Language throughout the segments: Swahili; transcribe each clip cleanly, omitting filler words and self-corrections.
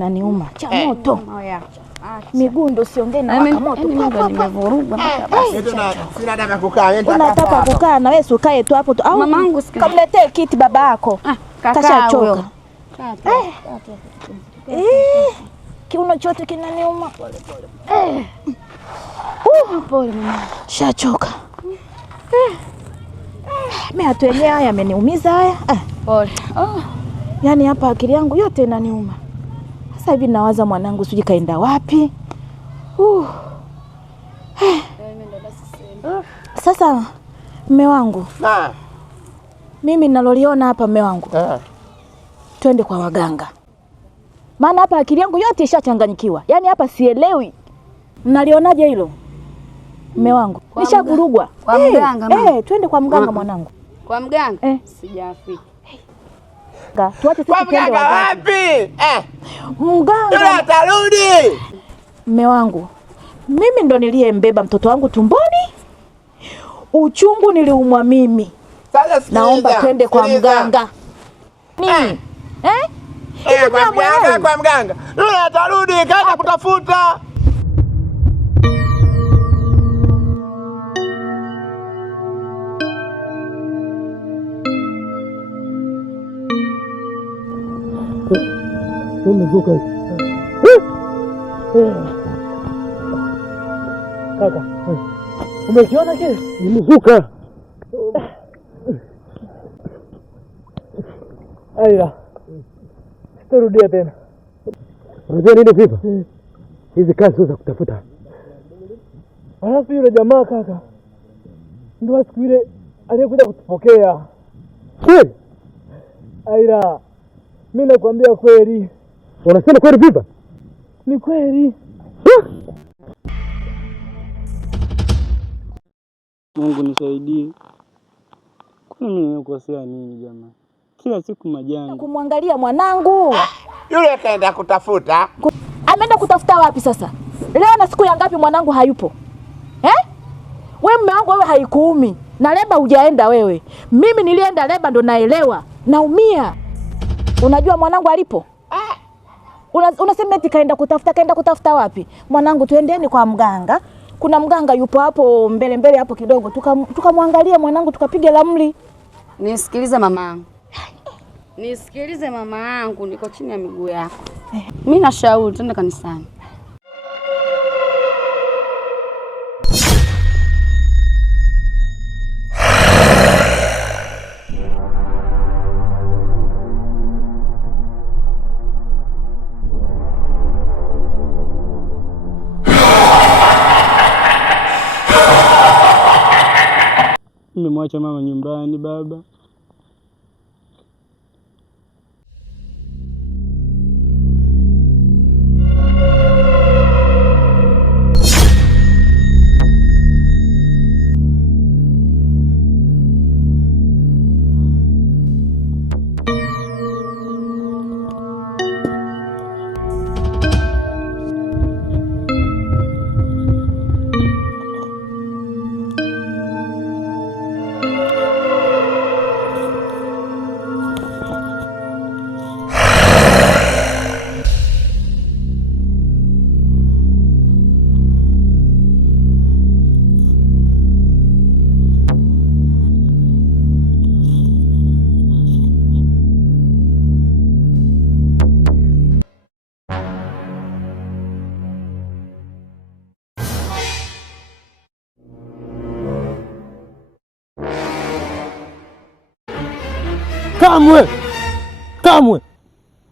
Naniuma cha moto. Miguu ndo siongee na waka moto. Nimevuruga mpaka basi. Sina dawa kukaa. Unataka kukaa na wewe ukae tu hapo tu. Au mamangu kamletee kiti baba yako. Kashachoka. Kiuno chote kinaniuma. Pole mama. Shachoka. Mimi hatu yenyewe haya yameniumiza haya. Pole. Yaani hapa akili yangu yote inaniuma. Sasa hivi nawaza mwanangu siji kaenda wapi. Sasa mume wangu. Mimi ninaloliona hapa mume wangu. Twende kwa waganga. Maana hapa akili yangu yote ishachanganyikiwa. Yaani hapa sielewi. Mnalionaje hilo? Mume wangu. Nishavurugwa. Kwa mganga. Twende kwa mganga mwanangu. Kwa mganga? Sijafika. Tuache sisi twende wapi? Mganga. Yule atarudi. Mume wangu. Mimi ndo niliyembeba mtoto wangu tumboni. Uchungu niliumwa mimi. Sasa naomba twende kwa mganga. Nini? Kwa mganga. Yule atarudi kaenda kutafuta. Umezuka. Kaka. Umekiona kile? Nimezuka. Aya. Sitarudia tena. Unajua nini vipi? Hizi kazi za kutafuta. Alafu yule jamaa kaka. Ndio siku ile aliyekuja kutupokea. Kweli? Aya. Mimi nakwambia kweli. Unasema kweli vipi? Ni kweli. Mungu nisaidie. Kwani mimi nimekosea nini jamani? Kila siku majanga. Kumwangalia mwanangu. Yule kaenda kutafuta. Ameenda kutafuta wapi sasa? Leo na siku ya ngapi mwanangu hayupo? Wewe mume wangu wewe haikuumi. Na leba hujaenda wewe. Mimi nilienda leba ndo naelewa. Naumia. Unajua mwanangu alipo? Unasema eti kaenda kutafuta wapi? Mwanangu tuendeni kwa mganga. Kuna mganga yupo hapo mbele hapo kidogo. Tukamwangalia mwanangu tukapiga ramli. Nisikilize mamaangu. Nisikilize mamaangu, niko chini ya miguu yako. Mimi nashauri twende kanisani. Nimemwacha mama nyumbani baba. Kamwe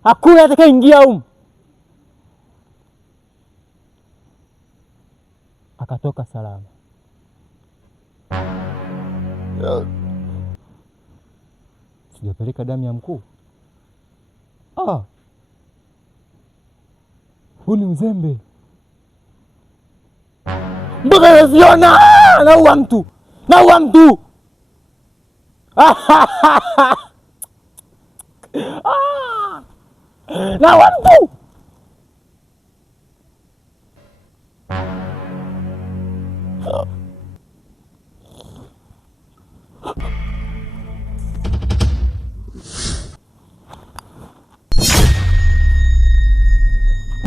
hakuna atakayeingia humu. Akatoka salama. Sijapeleka damu ya mkuu. Huu ni uzembe. Mpaka naziona naua mtu. Naua mtu.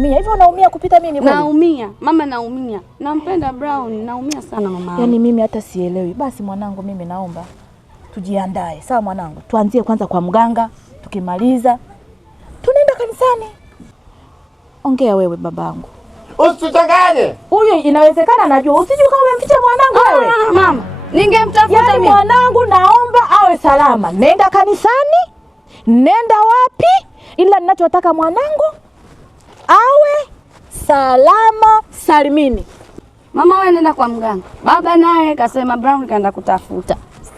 Mia, hivyo unaumia kupita mimi kweli? Naumia. Mama naumia. Nampenda Brown, naumia sana mama. Yaani mimi hata sielewi. Basi mwanangu, mimi naomba tujiandae. Sawa mwanangu? Tuanzie kwanza kwa mganga, tukimaliza tunaenda kanisani. Ongea wewe babangu. Usituchanganye. Huyu inawezekana najua. Usije kama umemficha mwanangu wewe. Mama, ningemtafuta yaani mimi. Mwanangu naomba awe salama. Nenda kanisani? Nenda wapi? Ila ninachotaka mwanangu awe salama salimini. Mama wewe nenda kwa mganga. Baba naye kasema Brown kaenda kutafuta.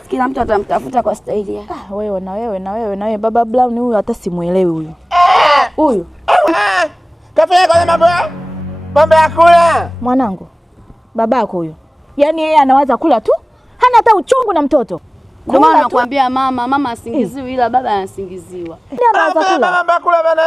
Kila mtu atamtafuta kwa staili yake. Wewe na wewe. Baba Brown huyu hata simuelewi huyu. Huyu. Kafanya kwa mambo ya kula. Mwanangu. Babako huyu. Yaani yeye anawaza kula tu. Hana hata uchungu na mtoto. Ndio maana nakwambia mama asingiziwi ila baba anasingiziwa. Ndiye anawaza kula. Mambo ya kula bana.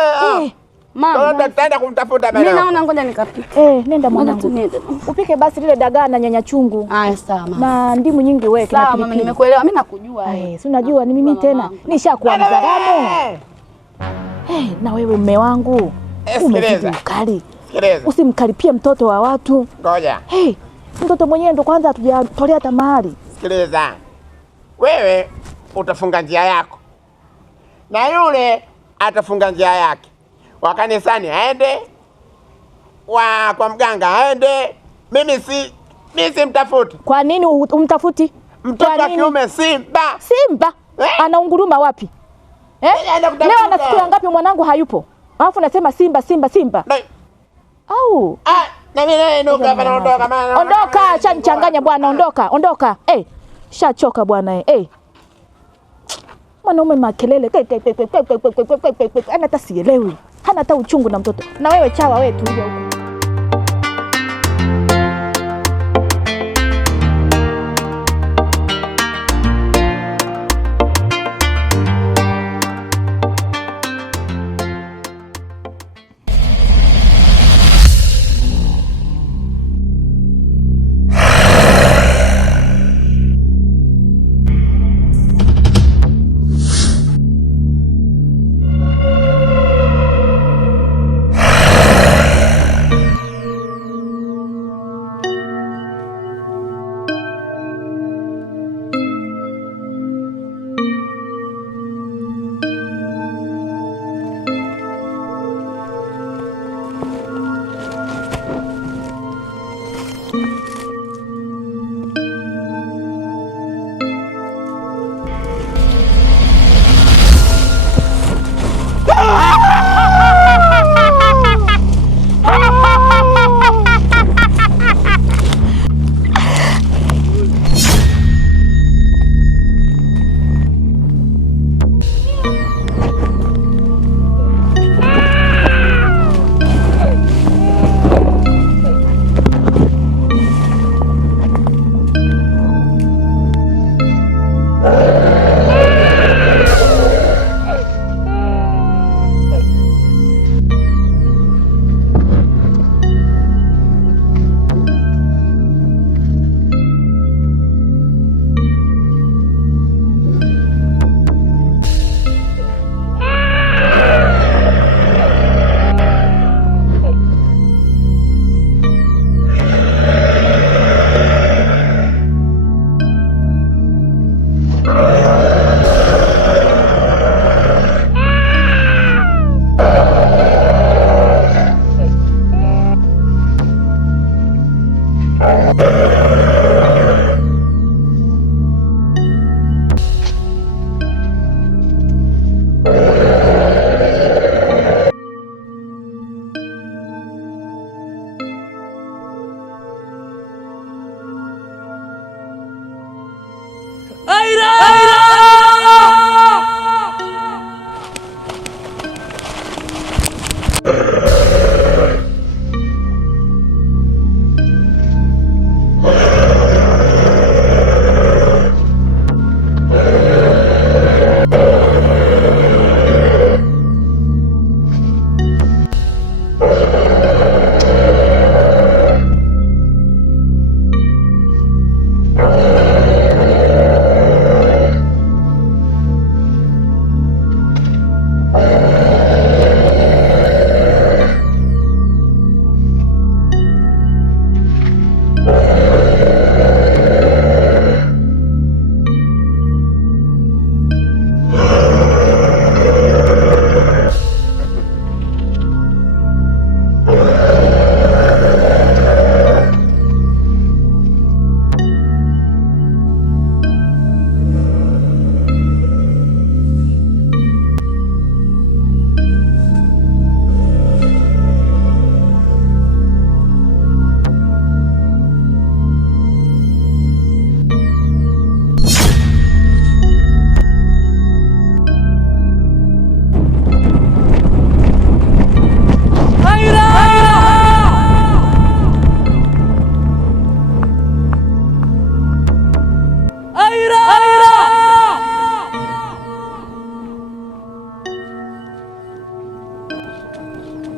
Mama, tutaenda kumtafuta bana. mimi naona ngoja nikapike. Nenda mwanangu. Upike basi lile dagaa na nyanya chungu. Haya sawa mama. Na ndimu nyingi weke na pilipili. Sawa mama, nimekuelewa. Mimi nakujua. Si unajua ni mimi tena. Nishakuwa mzalamu. Na wewe mume wangu. Umezidi ukali. Sikiliza. Usimkaripie mtoto wa watu. Ngoja. Mtoto mwenyewe ndo kwanza hatujatolea tamari. Sikiliza. Wewe utafunga njia yako. Na yule atafunga njia yake. Wa kanisani aende. Kwa mganga aende. Mimi simtafuti. Kwa nini umtafuti? Mtoto wa kiume Simba. Simba? Anaunguruma wapi? Leo ana siku ya ngapi mwanangu hayupo? Alafu nasema Simba. Au? Na mimi naondoka bana. Ondoka, chanichanganya bwana, ondoka. Shachoka bwana. Mwanaume makelele. Ana hata sielewi. Hana hata uchungu na mtoto. Na wewe chawa wewe tulia huko.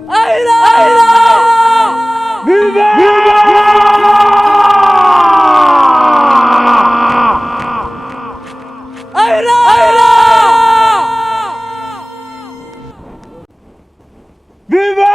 Viva! Viva!